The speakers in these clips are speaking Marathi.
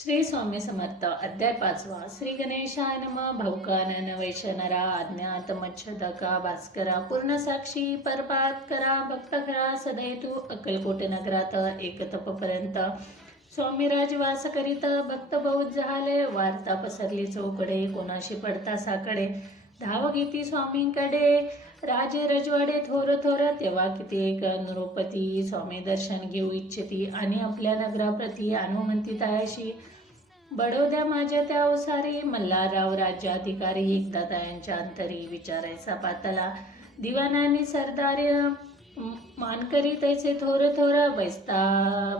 श्री स्वामी समर्थ अध्याय 5 श्री गणेशाय नमः भौकानन वैशनरा अज्ञात मच्छदका भास्करा पूर्ण साक्षी परपात करा भक्त खरा सदैतू अक्कलकोट नगरात एक तपपर्यंत स्वामी राजवास करीत भक्त बहुत झाले वार्ता पसरली चौकडे कोणाशी पडता साकडे धाव घेती स्वामींकडे राजे रजवाडे थोर थोर तेव्हा कित्येक नृपती स्वामी दर्शन घेऊ इच्छिती आणि आपल्या नगराप्रती अनुमंती तयाशी बडोद्या माझ्या त्या अवसारी मल्हारराव राज्याधिकारी एकदा तयांच्या अंतरी विचारायचा पातला दिवाणांनी सरदार्य मानकरी तैसे थोर थोर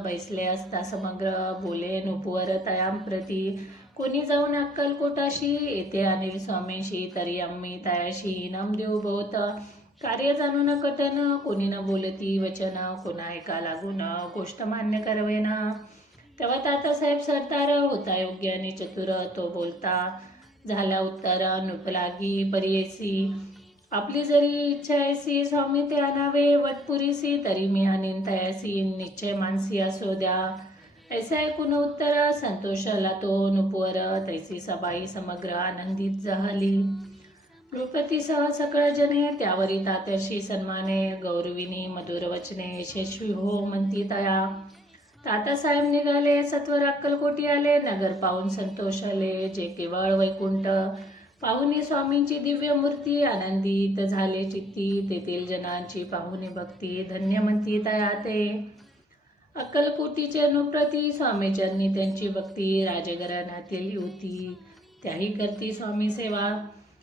बैसले असता समग्र बोले नुपुवर तयांप्रती कोणी जाऊन अक्कलकोटाशी येथे अनिल स्वामीशी तरी आम्ही तयाशी इनाम देऊ बहुत कार्य जाणून कटन कोणी न बोलती वचन कोणा ऐका लागून गोष्ट मान्य करवेना तेव्हा तातासाहेब सरदार होता योग्य आणि चतुर तो बोलता झाला उत्तर नुपलागी परियेसी आपली जरी इच्छा ऐसी स्वामी ते आणावे वटपुरीसी तरी मी आणीन तयासी निश्चय मानसी असो द्या ऐसे ऐकून उत्तर संतोषाला तो नुपुवर तैसी सबाई समग्र आनंदित झाली नृपतीसह सकळ जने त्यावरी तात्याशी सन्माने गौरविनी मधुर वचने यशस्वी हो म्हणती तया तातासाहेब निघाले सत्वर अक्कलकोटी आले नगर पाहून संतोष आले जे केवळ वैकुंठ पाहुनी स्वामींची दिव्य मूर्ती आनंदित झाले चित्ती तेथील जनांची पाहुनी भक्ती धन्य म्हणती तया ते अक्कलकोटीचे अनुप्रती स्वामी चरणी त्यांची भक्ती राजघराण्यातील युवती त्याही करती स्वामी सेवा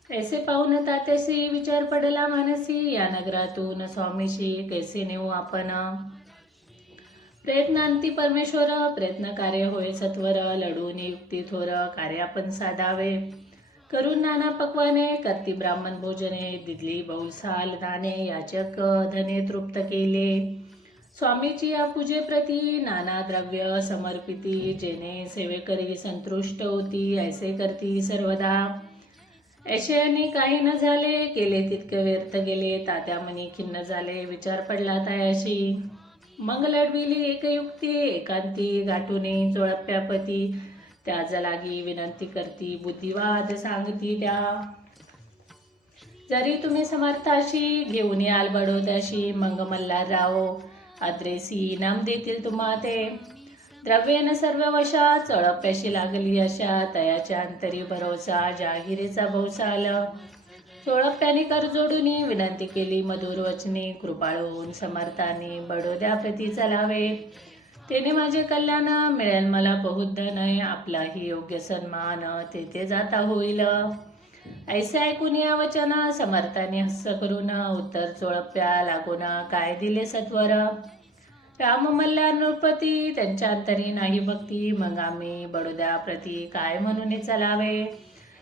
ऐसे पाहून तात्याशी विचार पडला मानसी या नगरातून स्वामीशी कैसे नेऊ आपण प्रयत्नांती परमेश्वर प्रयत्न कार्य होय सत्वर लढून युक्ती थोर कार्य आपण साधावे करून नाना पक्वाने करती ब्राह्मण भोजने दिदली बहुसाल दाने याचक धने तृप्त केले स्वामीची या पूजेप्रती नाना द्रव्य समर्पिती जेने सेवेकरी संतुष्ट होती ऐसे करती सर्वदा ऐशयाने काही न झाले केले तितके व्यर्थ गेले तात्या मनी खिन्न झाले विचार पडला तयाशी मग लढविली एक युक्ती एकांती गाठुने चोळप्यापती त्या जलागी विनंती करती बुद्धिवाद सांगती त्या जरी तुम्ही समर्थाशी घेऊन याल बडोद्याशी मग मल्हारराव आद्रेसी इनाम देतील तुम्हा ते द्रव्येन सर्व वशा चळप्याशी लागली अशा तयाच्या अंतरी भरोसा जहागिरीचा भौसाल चोळप्याने कर जोडून विनंती केली मधुर वचनी कृपाळ होऊन समर्थांनी बडोद्याप्रती चलावे तेने माझे कल्याण मिळेल मला बहुत धन आपलाही योग्य सन्मान तेथे जाता होईल ऐसे ऐकून या वचन समर्थांनी हस्स करून उत्तर चोळप्या लागून काय दिले सत्वर राम मल्हार नृपती त्यांच्या अंतरी नाही भक्ती मग आम्ही बडोद्याप्रती काय म्हणून चलावे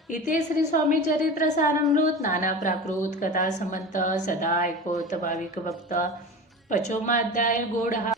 इथे श्री स्वामी चरित्र सारामृत नाना प्राकृत कथा समंत सदा ऐकोत भाविक भक्त 5वा अध्याय गोड हा